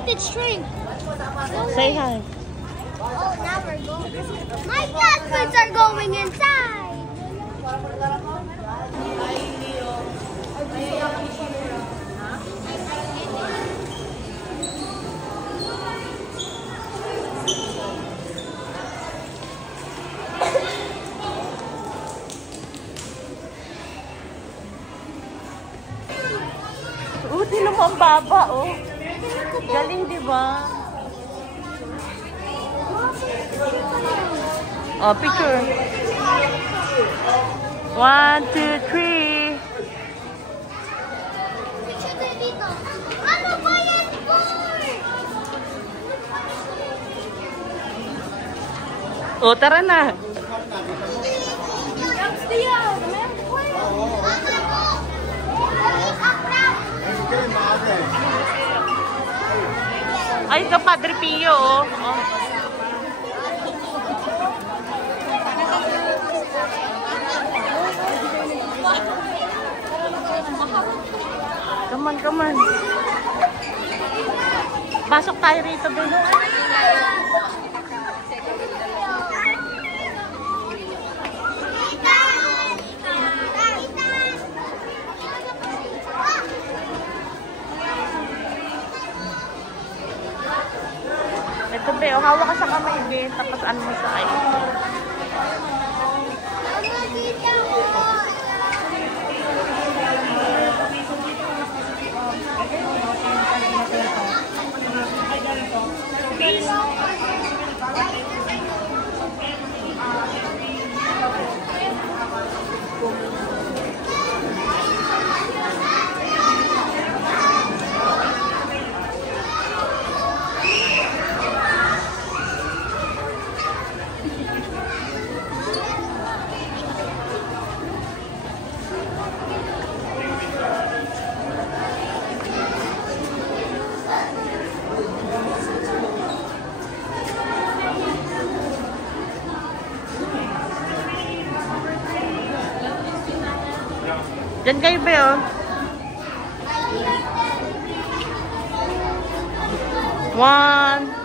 like the string. Say hi. Oh, now we're going. My classmates are going inside. Tingnan mo ang baba, oh. Galing, di ba? Oh, picture. 1, 2, 3. Picture tayo dito. Ano ba yan for? Oh, tara na. Ay, ito, Padre Pio, oh. Come on, come on. Pasok tayo rito, Ben. Ito, Be, oh, hawak ka sa kamay, Be. Tapos ano mo sa ay. Diyan kayo ba yun? 1.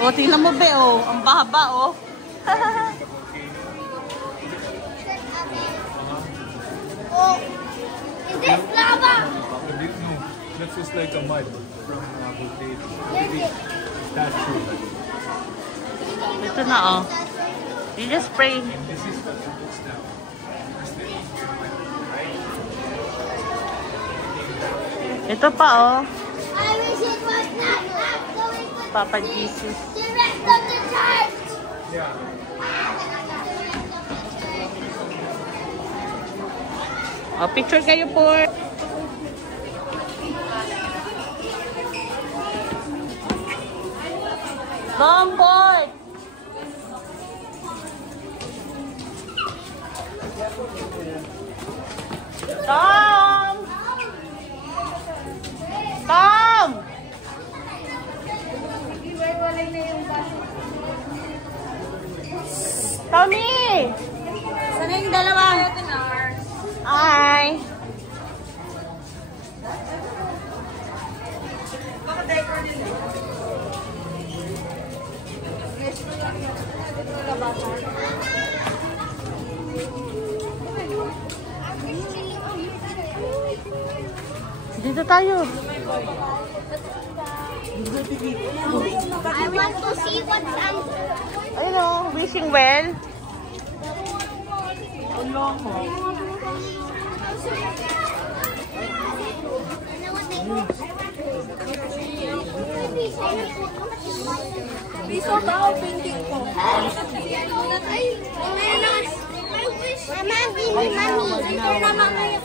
Oh, tingnan mo, Be, oh. Ang baba, oh. Oh, is this lava? No, that's just like a mud from volcano. That's true. Ito na, oh. You just spray. And this is what it looks now. Ito pa, oh. I wish it was not going to Papa Jesus. the rest of the church. Yeah. Oh, picture kayo po. Tom, boy! Tom! Tom! Tommy! Sana yung dalawa? Hi! Dito tayo. I want to see what's under. Ayun o, wishing well. Piso tao, painting ko. Ay, I wish. Mama, give me money. Ito naman ngayon.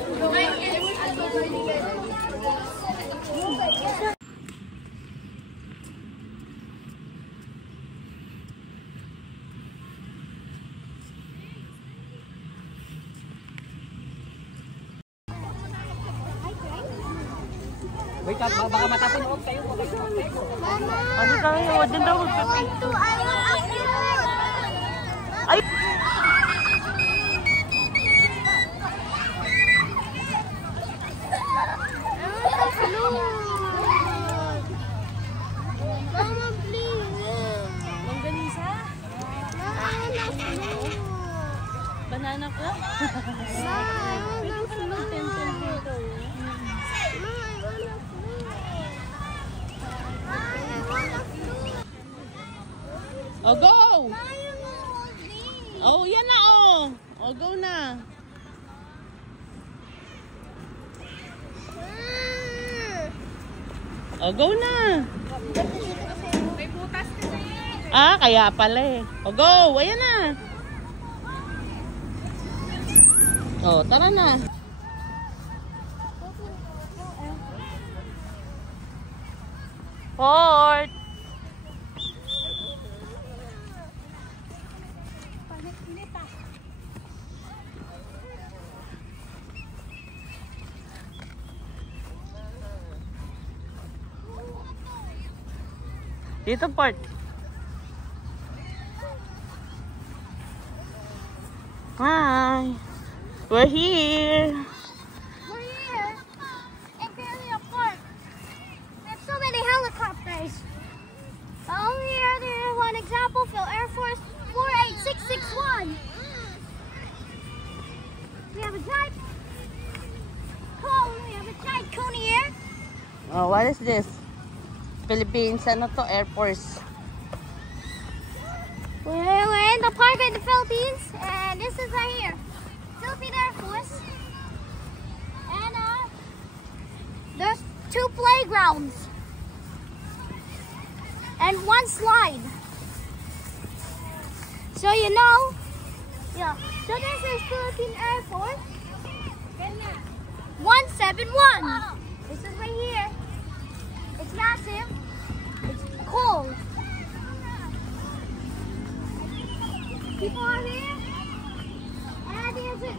Wait up, baka matapon. Huwag tayo. Mama. Ano tayo? Diyan daw magpipi. I want a fruit. Ay! Mama, please. Longganisa? Banana ko? Pwede pa naman 10 dito. Oh, go! Oh, yan na oh. Oh, go na. Oh, go na. May butas kasi. Ah, kaya pala eh. Oh, go! Ayan na. Oh, tara na. Port! Dito, Port. Hi. We're here. We're here in Imperial Park. We have so many helicopters. Over here, there's one example for Air Force 48661. We have a giant cone. We have a giant coney here. Oh, what is this? Philippines, ano to? Air Force. We're in the park in the Philippines, and this is right here. Philippine Air Force. And there's 2 playgrounds. And 1 slide. So you know, yeah. So this is Philippine Air Force 171. This is right here. It's massive. It's cool. People are here. And here's it.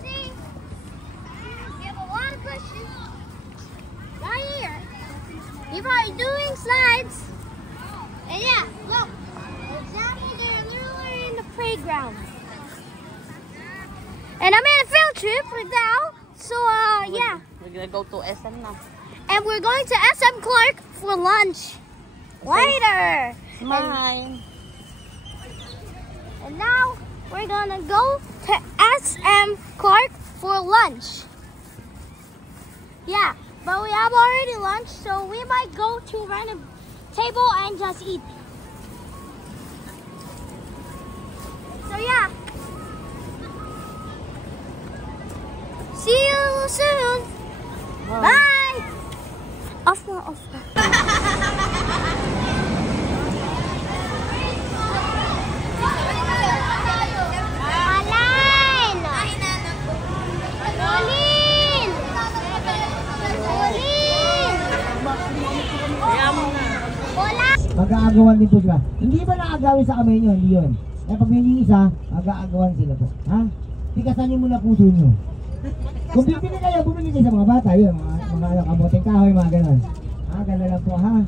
See? We have a lot of bushes. Right here. People are doing slides. And yeah, look. Exactly, they're literally in the playground. And I'm in a field trip right now. So, yeah. We're gonna go to SM now. And we're going to SM Clark for lunch later. Smile. And now we're gonna go to SM Clark for lunch. Yeah, but we have already lunch, so we might go to a random table and just eat. So yeah. See you soon. Bye. Off na, off na. Alin! Alin! Wala! Mag-aagawan din po sila. Hindi ba naagawin sa kamay nyo? Hindi yun. Kaya pag may isa, mag-aagawan sila po. Ha? Tikasan nyo muna puso nyo. Kung bibili kayo, bumili kayo sa mga bata. Yun, mga kaboteng kahoy, mga ganon. Ha? Gano'n lang po, ha?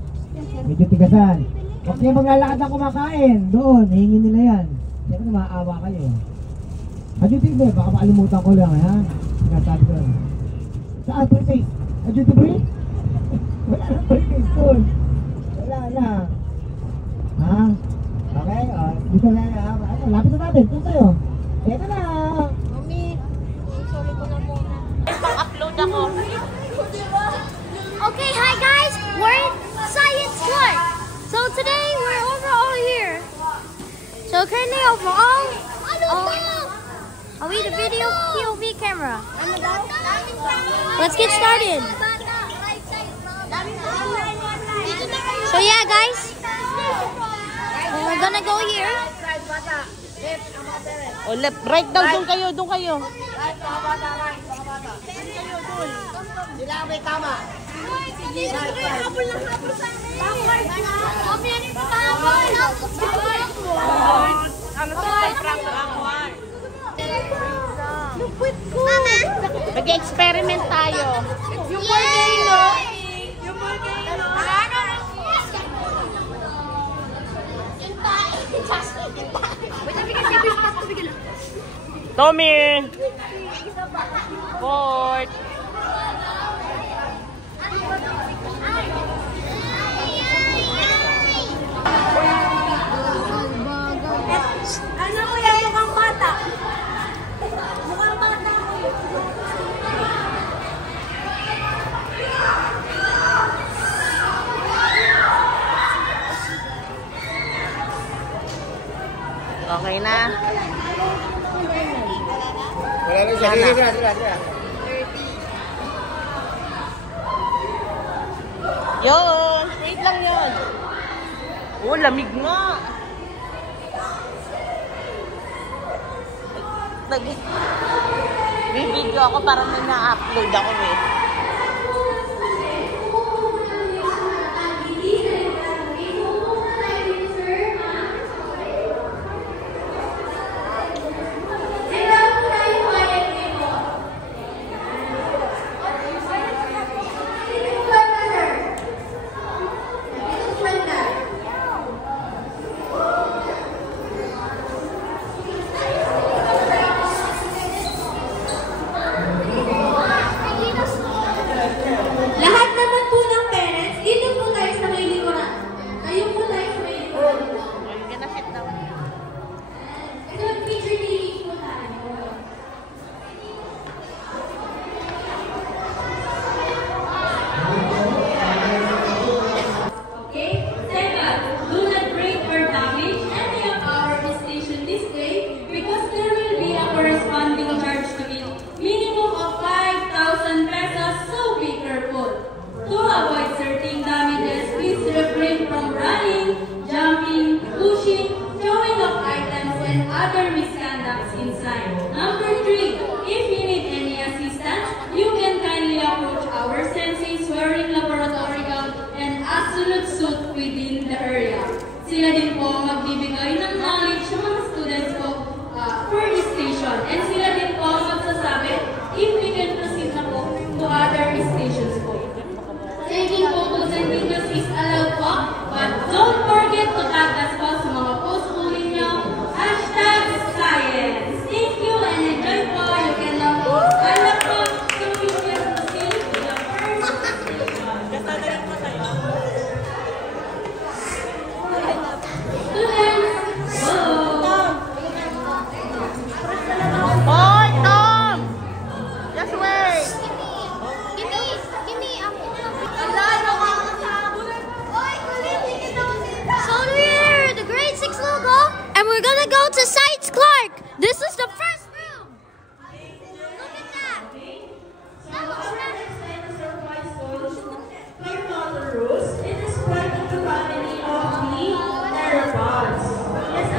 Medyo tigasan. Huwag kayo maglalakad na kumakain. Doon, hihingin nila yan. Siyempre, maaawa kayo. Adjuti ba? Baka makalimutan ko lang, ha? Sinasabi ko lang. Saan? Pre-face? Adjuti free? Wala na pre-face doon. Wala na. Ha? Okay? Dito na ha? Lapit na natin. Doon tayo. Eto na. Pang-upload ako. Okay, hi guys, we're in Science Clark. So today we're overall here. So currently overall, I'll read the video POV camera. Let's get started. So yeah guys, we're gonna go here. Oh, left, right daw. Doon kayo, doon kayo. Ano to? Prank ako. puwit ko. Mama. Mag-experiment tayo. Yung volcano. Yung volcano. Tommy! Fort! Ano ko yan? Mukhang bata. Mukhang bata ko yun. Okay na. Wala na siya. Sira. Yun! Wait lang yun. Oh, lamig nga. May video ako para may na-upload ako eh. Lahat naman po ng parents, dito po tayo sa may likuran. Tayo po tayo sa may likuran. I'm gonna sit down. Ito ang picture taking po tayo. Okay? Second, do not break or damage any of our station display because there will be a corresponding charge to it. Minimum of 5,000 pesos, so be careful. To avoid certain damages, please refrain from running, jumping, pushing, throwing of items, and other misconducts inside. Number 3, if you need any assistance, you can kindly approach our senseis wearing laboratory gown and absolute suit within the area. Sila din po ang magbibigay ng knowledge sa mga students po per station. And sila din po ang magsasabi if we can proceed na po to other stations po. Taking photos and videos is allowed po, but don't forget to tag us po sa mga post po ninyo. #science. Thank you and enjoy po. You can now alam po so we can proceed to the first station. Students, go! Hoy, Tom! Just wait! Give me So we're the grade 6 logo, and we're gonna go to Sites Clark. This is the first room. Look at that. That looks really It is part of the family of the theropods. Yes,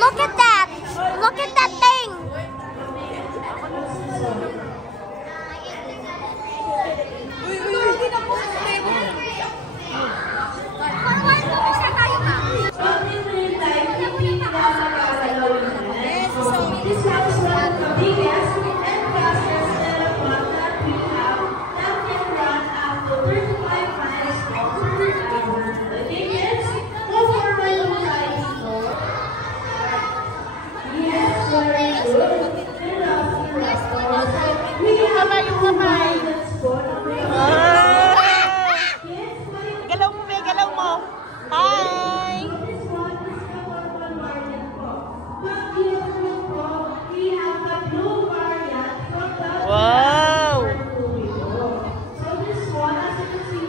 Look at that. Look at that thing. This house is one of the biggest and fastest theropod that we have that can run up to 35 miles per hour. Okay, kids? Go forward to try to go. Yes, very good. And also, we have Yung kamay. this one of the kids. Galaw mo, may galaw mo. Hi! This one is the one variant po. But here po, we have the blue variant from the Wow! So this one, as you can see,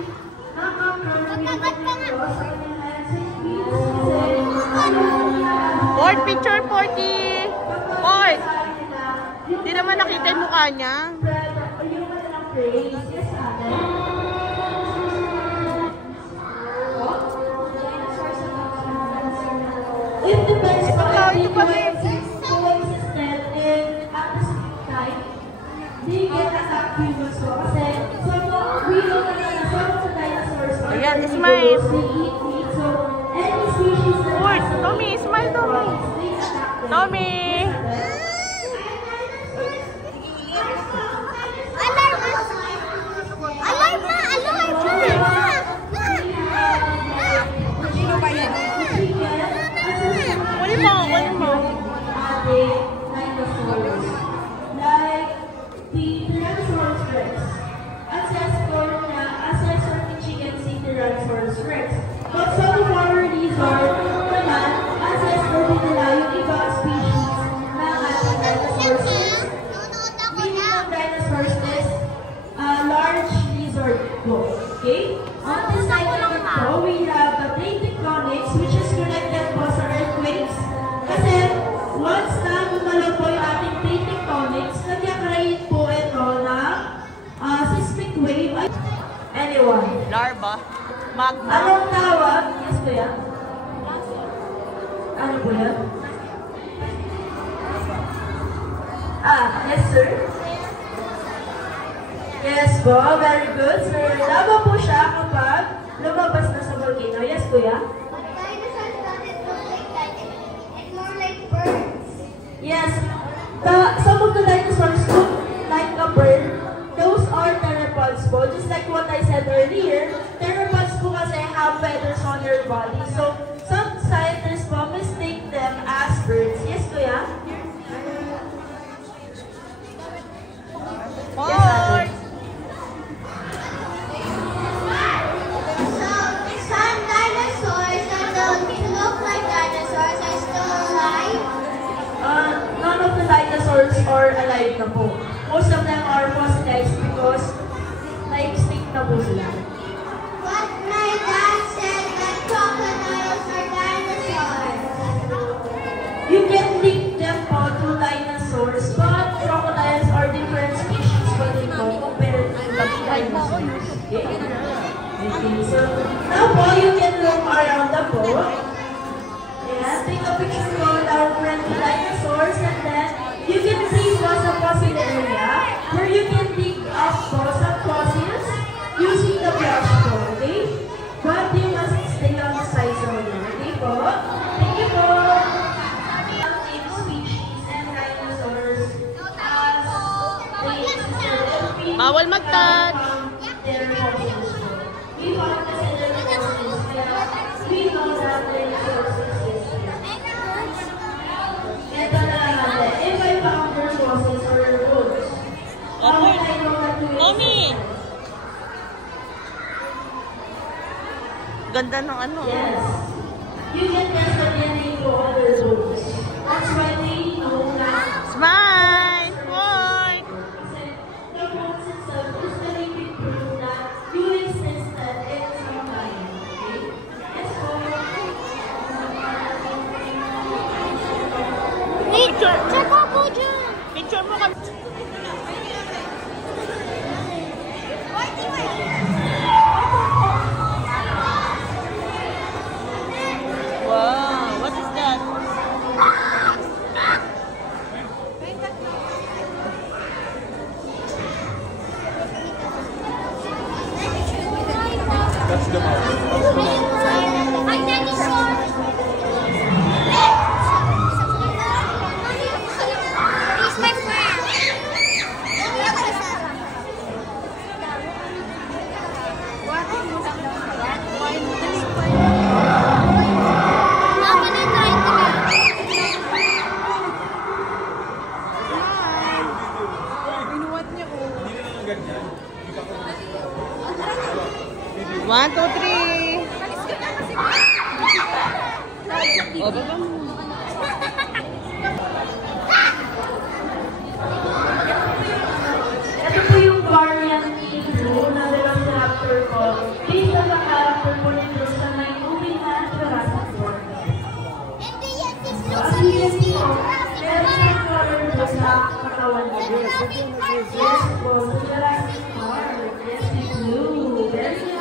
Fort, picture, Forty! Fort! Hindi naman nakita yung mukha niya. It depends on Ito pa rin. coexistent and at the same time, they get attacked humans po. Kasi, so, we look at the dinosaurs. Ayan, smile. They eat meat, so Tommy, smile, Tommy. Tommy. Like the Tyrannosaurus Rex. Assessor teaching and see Tyrannosaurus Rex. But some of our lizard naman, ancestor din nila yung ibang species ng ating dinosaurs. Meaning ng dinosaurs is large lizard go. Okay? On this side of the pro, we have the plate tectonics which is connected po sa earthquakes. Kasi once na gumalaw po yung ating plate tectonics, nagkakaroon po ito ng seismic wave. Anyone? Larva. Magma. Anong tawag? Yes po yan? Ano po yan? Yes sir? Yes po, very good sir. Laba po siya kapag lumabas na sa volcano. Yes kuya? Dinosaurs doesn't look like that. It's more like birds. Yes. Some of the dinosaurs look like a bird. Those are theropods po. Just like what I said earlier, theropods po kasi have feathers on their body. So, some scientists po mistake them as birds. Yes, kuya? Yes, ate. Some dinosaurs that don't look like dinosaurs are still alive. None of the dinosaurs are alive na po. Most of them are fossilized because na-extinct na po sila. But my dad said that crocodiles are dinosaurs. You can link them po to dinosaurs, but crocodiles are different species po din po compared to dinosaurs. Okay? Okay, so now po you can roam around the boat. Yeah, take a picture po down with the dinosaurs and then you can see po sa fossil area where you can dig up po some fossils using the brush po, okay? But you must stay on the sides only, okay po? Thank you po! Native species and dinosaurs as they existed. Bawal mag-touch. Their fossils po. We found kasi their fossils kaya we know that their resources exist. Ito na lang natin. If I found their fossils or their bones, how would I know that to Tommy! Ganda ng ano. Yes. You can test the DNA to other bones. That's why they know that Smile! Point! the bones itself is the living proof that you existed in some time. Okay? Yes, po. Picture! Check out Bojan. Picture mo kami. Wow! What is that? That's the mouth. Hi, dinosaur. He's my friend. I'm gonna try One, two, three. Oh, baba mo. Ito po yung variant intro na Velociraptor ko. Based on the character po nito sa may movie na Jurassic World. So, as you can see po, meron siyang color po sa katawan niya. Yes po, sa Jurassic World. Yes, it's blue. Very good.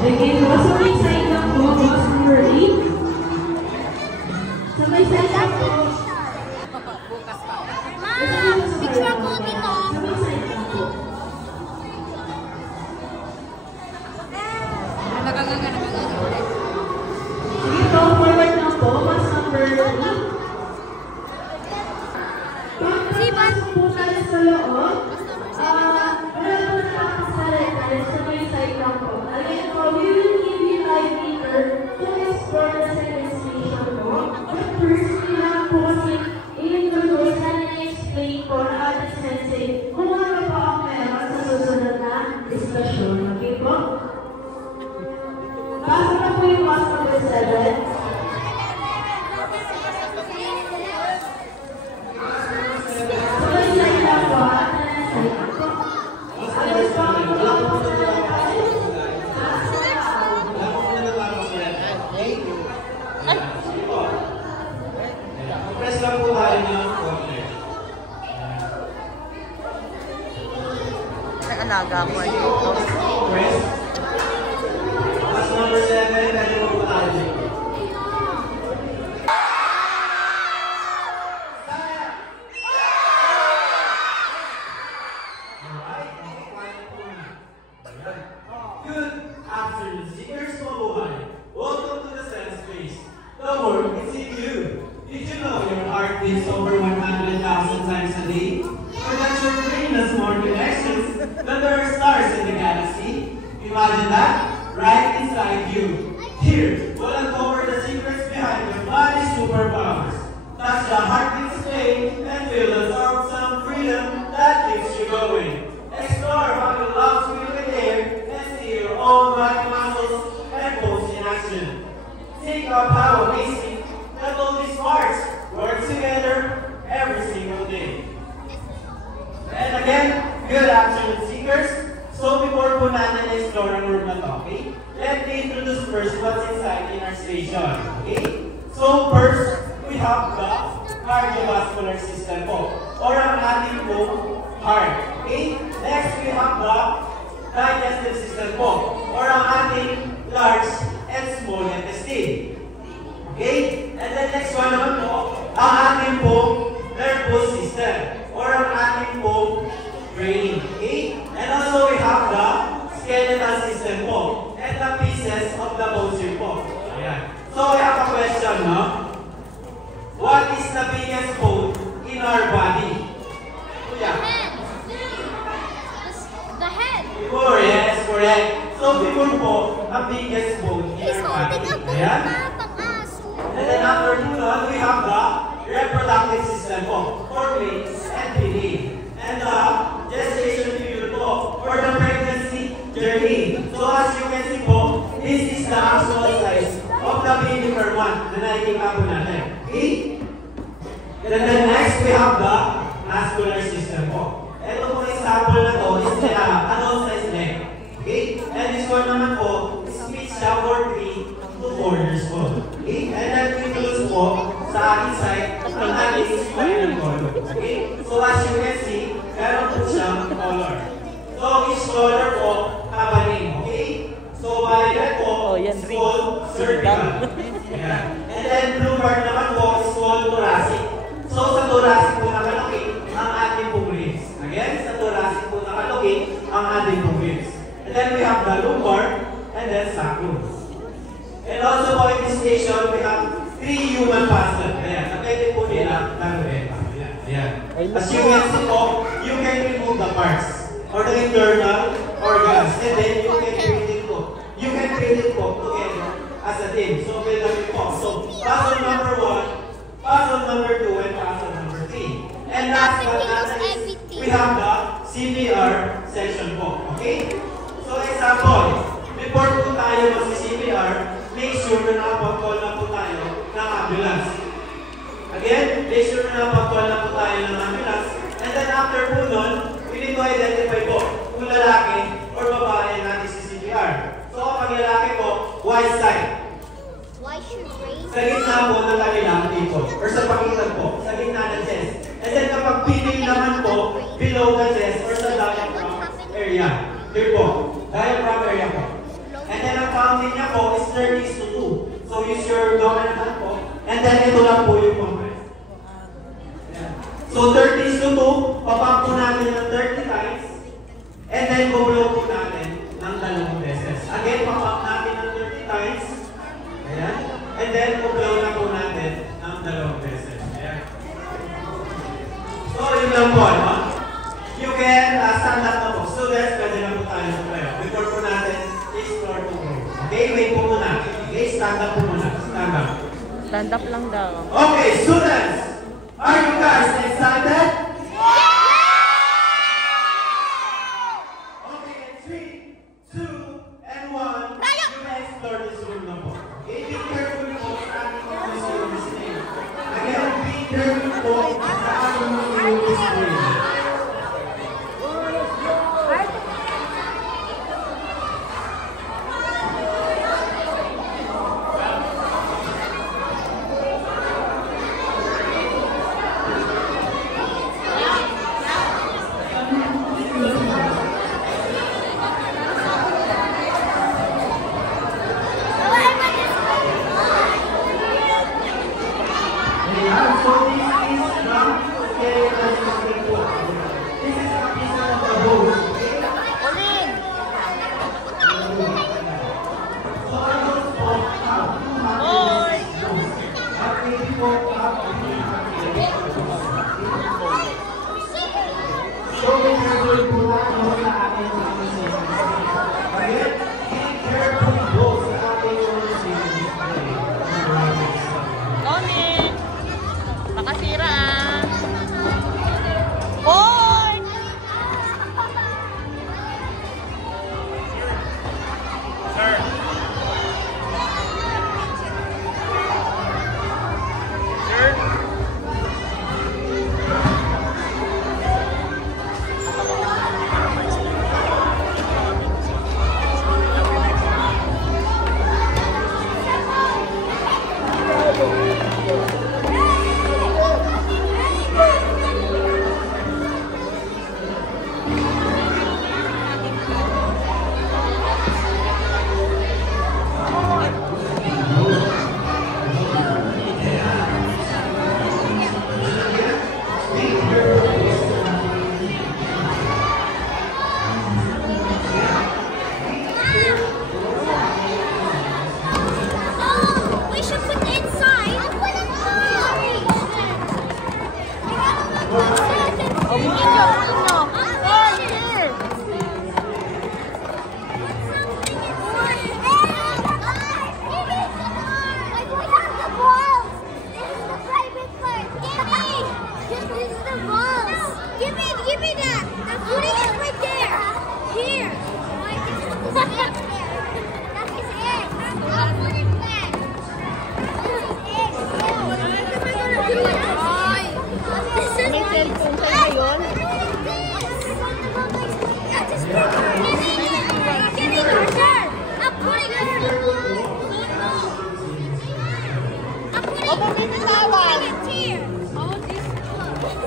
Okay, boss, sa may side lang po, boss, worry. Sa may side lang po, Pasok na po yung box number 7. Press lang po tayo ng corner. May alaga ko dito. Press. Box number 7, kasi po tayo dito. Good afternoon, seekers mabuhay. Welcome to the Sense Space. The world is in you. Did you know your heart beats over 100,000 times a day? Or that your brain has more connections than there are stars in the galaxy? Imagine that right inside you. Here, we'll uncover the secrets behind your body's superpowers. Touch the heartbeat display and feel the sound some freedom that keeps you going. Explore how your lungs feel in air and see your own body muscles and bones in action. Think of how amazing that all these parts work together every single day. And again, good afternoon, seekers. So before po natin explore ang room na to, okay? Let me introduce first what's inside in our station, okay? So first, we have the cardiovascular system po, or ang ating po heart, okay? Next, we have the digestive system po, or ang ating large and small intestine. Okay? And then next one naman po, ang ating po nervous system, or ang ating po brain. Okay? And also we have the skeletal system po, and the pieces of the bones po. Ayan. So I have a question, no? What is the biggest bone in our body? Kuya? The head. Before, yes, correct. So before po, ang biggest bone in our body. Ayan. And then after that, we have the reproductive system po, for males and female. And the gestation period po, or the pregnancy journey. So as you can see po, this is the actual size of the baby per month na nakikita po natin. Okay? And then next, we have the muscular system po. Ito po example na to is the adult size leg. Okay? And this one naman po, speech siya for 3 to 4 years old. Okay? And then we close po sa ating side ng ating spinal cord. Okay? So as you can see, meron po siyang color. So each color po, have a name. Okay? So violet po is called cervical. Yeah. And then blue part naman po is called thoracic. So sa thoracic po nakalaki ang ating pong ribs. Again, sa thoracic po nakalaki ang ating pong ribs. And then we have the lumbar and then sacrum. And also po in this station, we have 3 human puzzles. Ayan, na pwede po nila laruin. Ayan. As you can see po, you can remove the parts or the internal organs. And then you can create it po. You can create it po together as a team. So build up it po. So puzzle number 1, puzzle number 2, and puzzle number 3. And last but not least, we have the CPR section po. Okay? So example, before po tayo mag-CPR, make sure na nakapag-call na po tayo ng ambulance. Again, make sure na nakapag-call na po tayo ng ambulance. And then after po nun, we need to identify po kung lalaki or babae natin si CPR. So kapag lalaki po, white side. Why should rain? Sa gitna po ng kanilang dito. Or sa pagitan po, sa gitna ng chest. And then kapag female naman po, below the chest or sa diaphragm area. Here po, diaphragm area po. And then ang counting niya po is 30:2. So use your dominant hand po. And then ito lang po yung compress. So 30:2, papap po natin ng 30 times. And then go-blow po natin ng 2 beses. Again, papap natin ng 30 times. Ayan. And then go-blow na po natin ng 2 beses. Ayan. So yun lang po, no? You can stand up na po. Students, pwede na po tayo sa playo. Before po natin, explore po po. Okay, wait po muna. Okay, stand up po muna. Stand up. Stand up lang daw. Okay, students! Are you guys excited? Okay, 3, 2, and 1. You may explore this room. May cellphone sa'yo yun?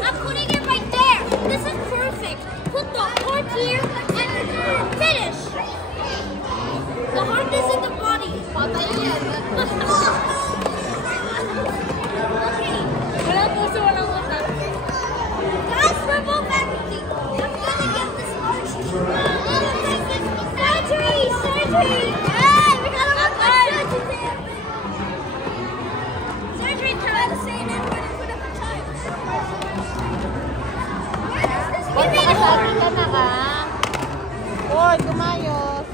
I'm putting it right there. This is perfect. Put the heart here and finish. The heart is in the body. Guys, remove everything. I'm gonna get this heart. Surgery! Surgery! Hey, we gotta look like surgery. Surgery time. Saying it when it's gonna be time. Huwag makasabi ka na ka. Hoy, kumayos.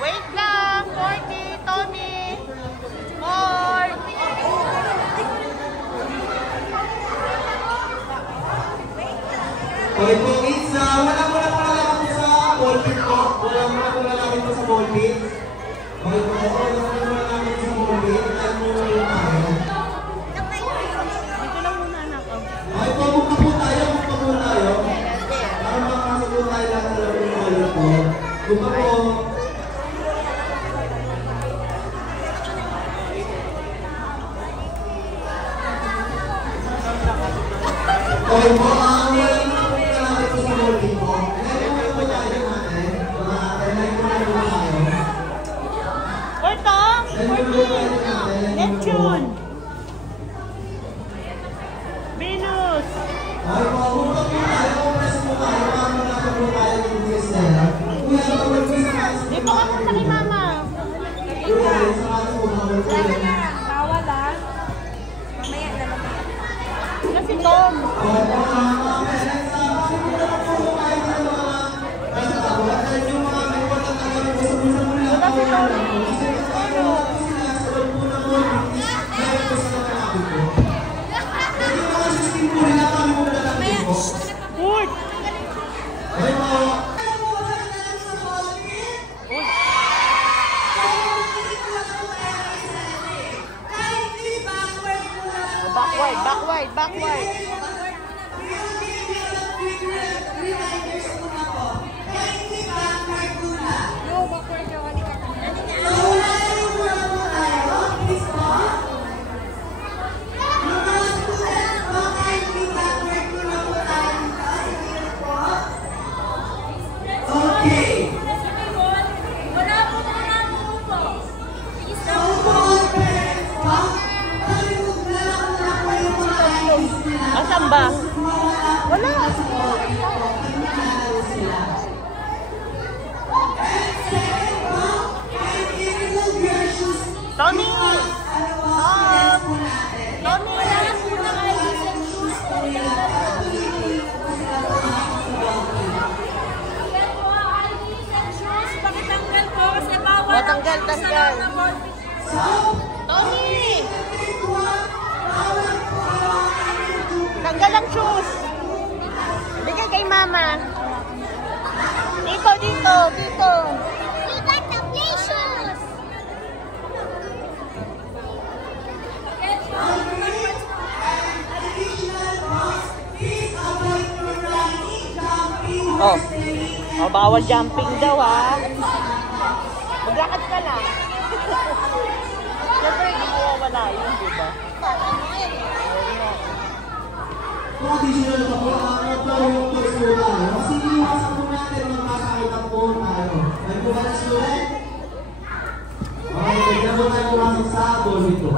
Wait lang, Corky, Tony. More. Okay po, kids, wala muna lang sa ballpit po. Wala muna lang ito sa ballpit. Okay po, wala muna lang ito sa ballpit. Tayo muna lang tayo. Dito lang muna, anak. Okay po, mukha po tayo. Para makakasagot tayo lang sa loob ng ballpit po. Mukha po. Okay po, Neptune! Venus! Dito ka muna kay Mama. Bawal ah. Mamaya na lang. Kasi Tom. Kasi Tom. Uy! Backward. Asan ba? Wala. Tony! Pakitanggal po kasi bawal. Tanggal. Tony! Tanggal ang shoes. Bigay kay Mama. Dito. We got the play shoes. Oh, bawal jumping daw ha. Maglakad ka lang. Siyempre, hindi mo wala yun, diba? Traditional pa po ang yung postura. Kasi iwasan po natin magkakaitang po tayo. May po ba na student? Okay, kaya po tayo pumasok sa ball ito.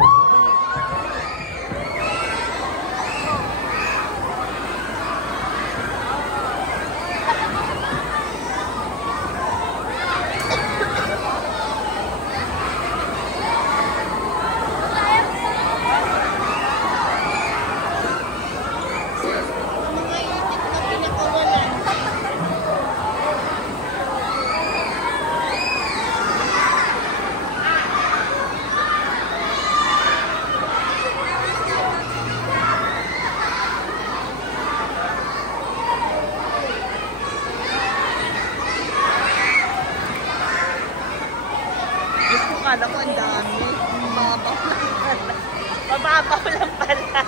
Kala ko ang dami. Mababaw lang pala.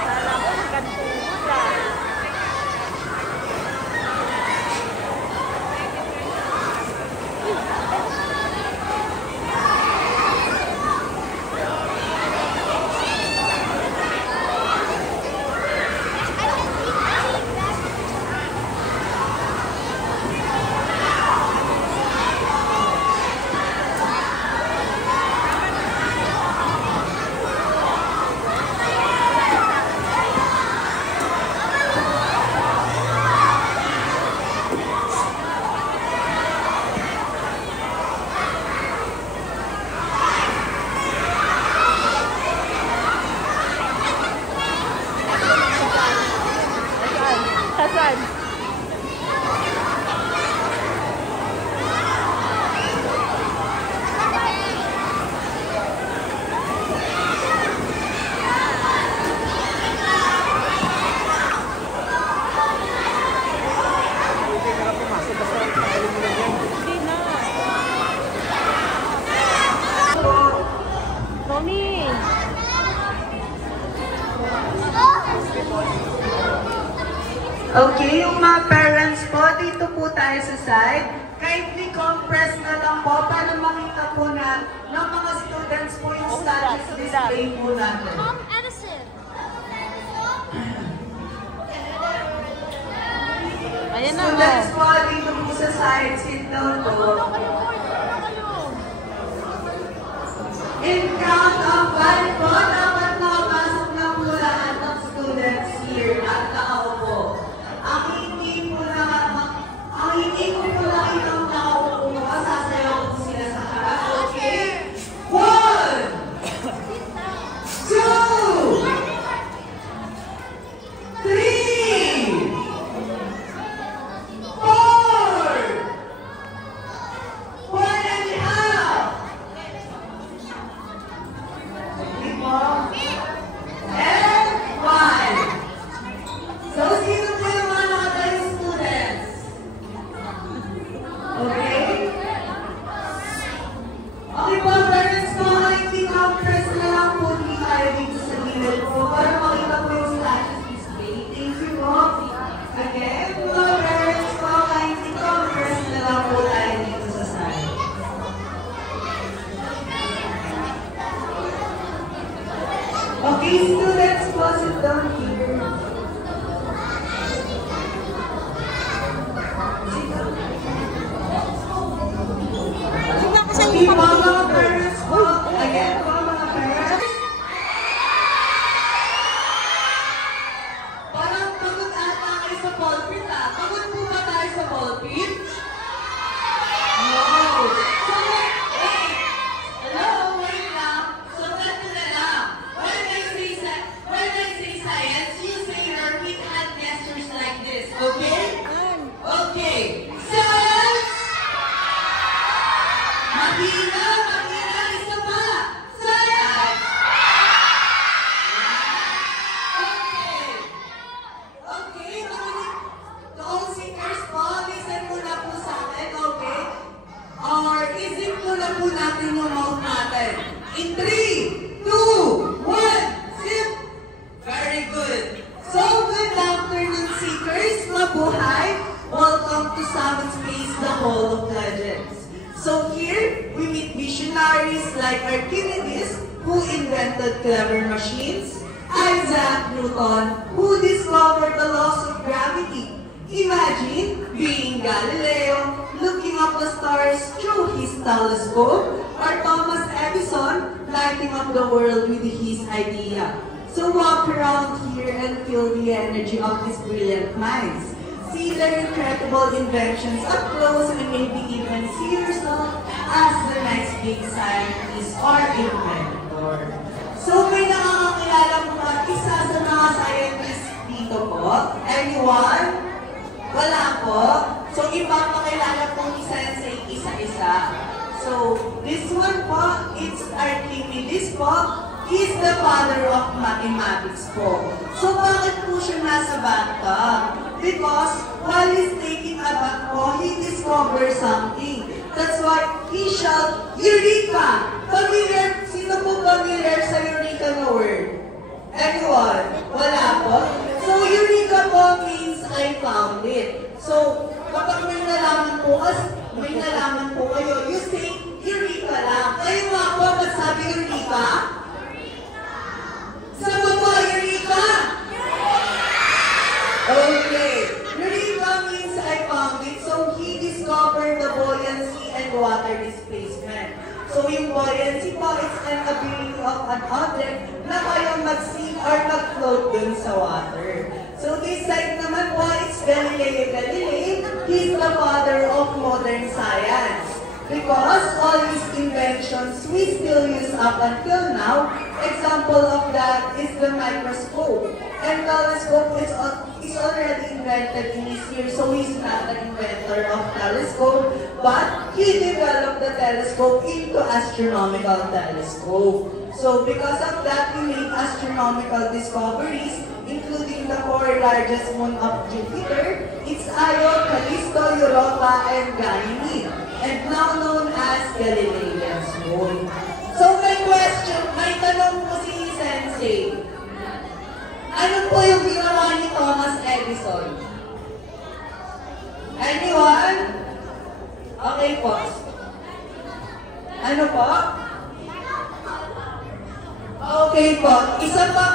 Kala ko magkantuod ah. Hasan. Tommy. Okay, yung mga parents po, dito po tayo sa side. Kindly compress na lang po para makita po na ng mga students po yung status display po natin. Mom Edison. Ayan na. Students po, dito po sa side, sit down po. In count of 5 po, dapat nakapasok na po lahat ng students here at nakaupo. Ang hindi ko po nakita ang nakaupo, masasayaw po sila sa harap. Okay? 1, 2, 3, 4, 1.5. And 1. So, sino po yung mga nakatayong students? Okay? Okay po, parents po, hindi compress na lang po hindi tayo dito sa gilid po para makita po yung status display. Thank you po. Again, mga parents po, hindi compress na lang po tayo dito sa side. Okay, students po, sit down here. Sit down. Okay, mga parents po. Again po, mga parents. Parang pagod ata kayo sa ballpit ah. Pagod po ba tayo sa ballpit? No. So, wait. Hello, wait lang. So, ganito na lang. When I say science, you say your hand gestures like this, okay? Okay. Science! Mahina, isa pa. Science! Okay. Okay, all singers po, listen muna po sa akin, okay? Or isip muna po natin yung mouth natin. In 3, 2, 1, sip! Very good. So, good afternoon, seekers. Mabuhay. Welcome to Summit Space, the Hall of Legends. So here, we meet visionaries like Archimedes, who invented clever machines, Isaac Newton, who discovered the laws of gravity. Imagine being Galileo, looking up the stars through his telescope, or Thomas Edison lighting up the world with his idea. So walk around here and feel the energy of these brilliant minds. See their incredible inventions up close and maybe even see yourself as the next big scientist or inventor. So may nakakakilala po ba isa sa mga scientists dito po? Anyone? Wala po? So ipapakilala po ni Sensei isa-isa. So this one po, it's Archimedes po. He's the father of mathematics po. So bakit po siya nasa bathtub? Because while he's taking a bath po, he discovers something. That's why he shout, Eureka! Familiar? Sino po familiar sa Eureka na word? Anyone? Wala po? So Eureka po means I found it. So kapag may nalaman po kayo, you say Eureka lang. Kayo nga po, magsabi Eureka? Sabi po, Eureka? Okay. Eureka means I found it. So he discovered the buoyancy and water displacement. So yung buoyancy po is an ability of an object na kayang mag-sink or mag-float dun sa water. So this side naman po is Galileo Galilei. He's the father of modern science. Because all his inventions we still use up until now. Example of that is the microscope. And telescope is already invented in his year, so he's not an inventor of telescope, but he developed the telescope into astronomical telescope. So because of that, he made astronomical discoveries, including the 4 largest moon of Jupiter. It's Io, Callisto, Europa, and Ganymede, and now known as Galilean's moon. So may question, may tanong po si Sensei. Ano po yung ginawa ni Thomas Edison? Anyone? Okay po. Ano po? Okay po. Isa pa,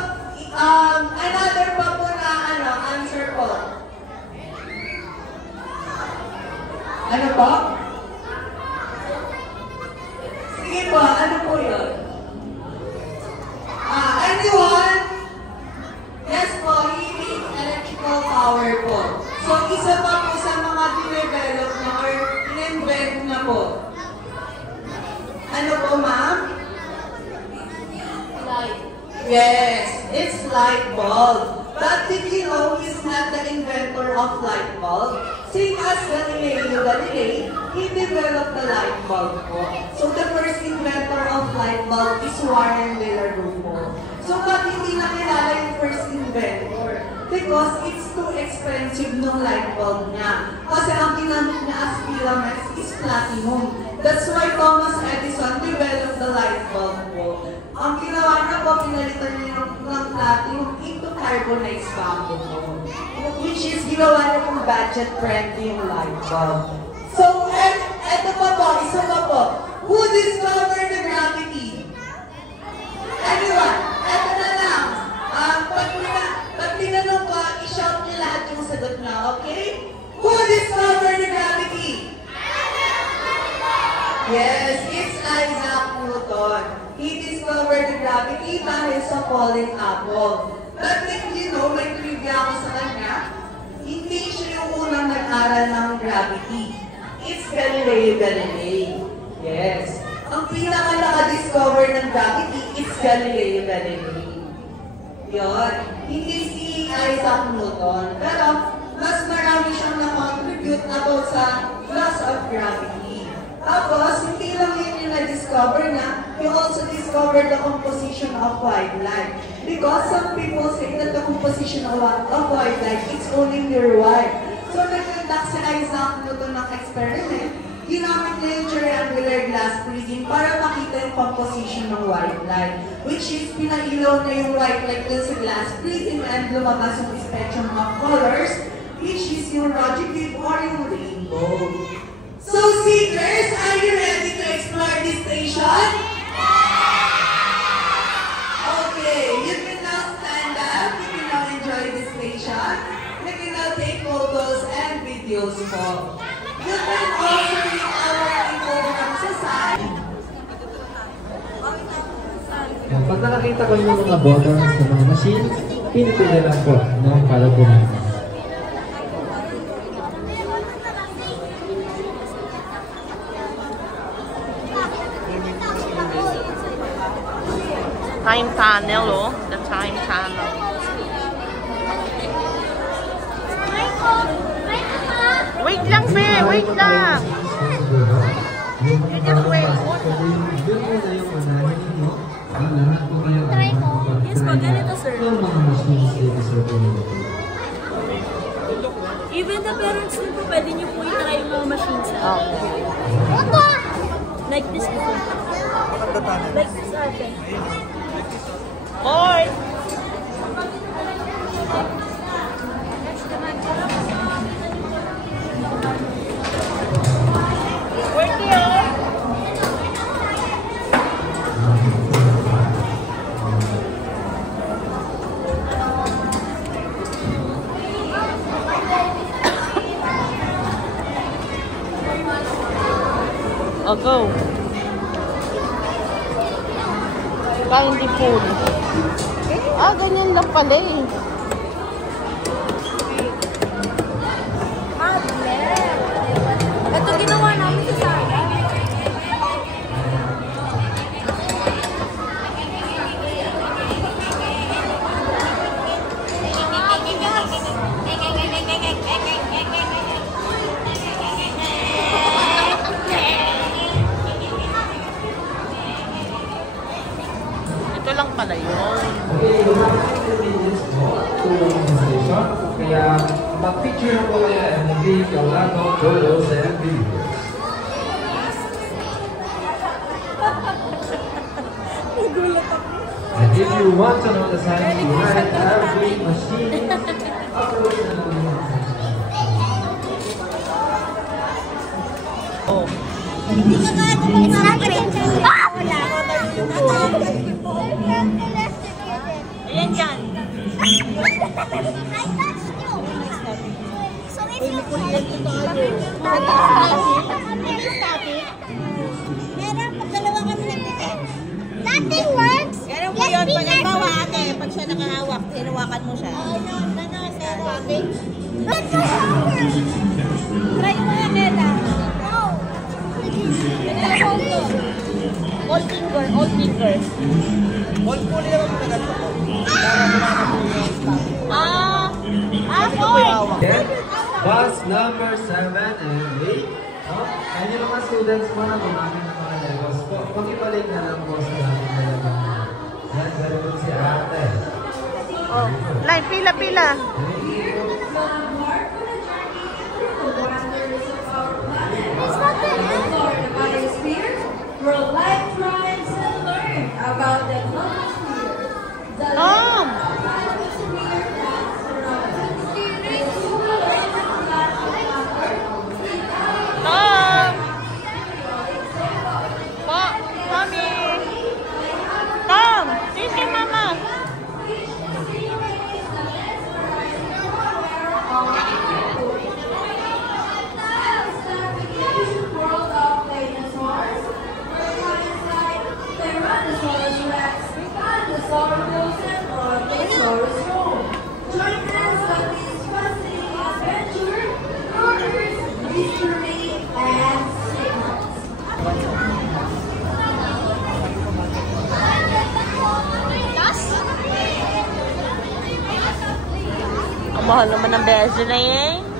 another pa po na answer po. Ano po? Sige po, ano po yun? Anyone? Yes po, he made electrical power po. So, isa pa po sa mga dinevelop na or in-invent na po. Ano po, ma'am? Light. Yes, it's light bulb. But did you know he's not the inventor of light bulb? Same as Galileo Galilei, he developed the light bulb po. So, the first inventor of light bulb is Warren De La Rue po. So, ba't hindi nakilala yung first inventor? Because it's too expensive nung light bulb niya. Kasi ang ginamit na as filament is platinum. That's why Thomas Edison developed the light bulb po. Ang ginawa na po, pinalitan niya ng platinum into carbonate bamboo po. Which is ginawa niya kung budget-friendly yung light bulb. So, eto pa po, isa pa po. Who discovered the gravity? Anyone? Eto na lang. Pag tinanong ko, i-shout niyo lahat yung sagot na, okay? Who discovered the gravity? Yes, it's Isaac Newton. He discovered the gravity dahil sa falling apple. But if you know, may trivia ako sa kanya, hindi siya yung unang nag-aral ng gravity. It's Galileo Galilei. Yes. Ang pinaka-discover ng gravity is Galileo Galilei. Yun. Hindi si Isaac Newton. Pero, mas marami siyang na-contribute about sa laws of gravity. Tapos, hindi lang yun yung na-discover niya, he also discovered the composition of white light. Because some people say that the composition of white light is only pure white. So, nag-conduct si Isaac Newton ng experiment, ginamit niya yung triangular glass prism para makita yung composition ng white light. Which is, pinailaw na yung white light dun sa glass prism and lumabas yung spectrum of colors, which is yung Roger-Cube or yung rainbow. So, seekers, are you ready to explore this station? Okay, you can now stand up, you can now enjoy this station, you can now take photos and videos po. You can also read our infograms sa side. Pag nakakita ko yung mga buttons sa mga machine, pinipin na lang po para pumunta. Time tunnel, oh. The time tunnel. Wait lang, Be. Wait lang. You just wait. Yun muna yung unahin ninyo lahat po kayo ay Yes po, ganito sir. yung mga machines dito sa Pinoy. Even the parents din po, pwede niyo po i-try yung mga machines. Like this po. Like this ate. Boy! Work here! Oh, go. Candy food. Ah, ganyan lang pala eh. Ito ginawa namin sa Sara. Ito lang pala yun. Okay, you have 2 minutes po to the station. Kaya mag-picture po kayo and mag-take a lot of photos and videos. And if you want to know the science behind every machine, upload na lang yung Oh. Ayan dyan. Nothing works. Ganun po yun. Pag halimbawa ate, pag siya nakahawak, hinawakan mo siya. Try mo yan, Nela. All finger, all finger. Again, bus number 7 and 8. And yung mga students mo na gumamit ng mga Legos po, pag-ibalik na lang po sa natin na Legos. Yan, sarapin si ate. Oh, line, pila, pila. World Life Tribes and learn about the Globosphere. The Tom! Tom! Po, Tommy! Tom! Sisi, mama! world of dinosaurs. Tyrannosaurus Rex, Ankylosaurus, and Brontosaurus Rome. Join us on this fascinating adventure, wonders, mystery, and secrets. Ang mahal naman ng beso na yan.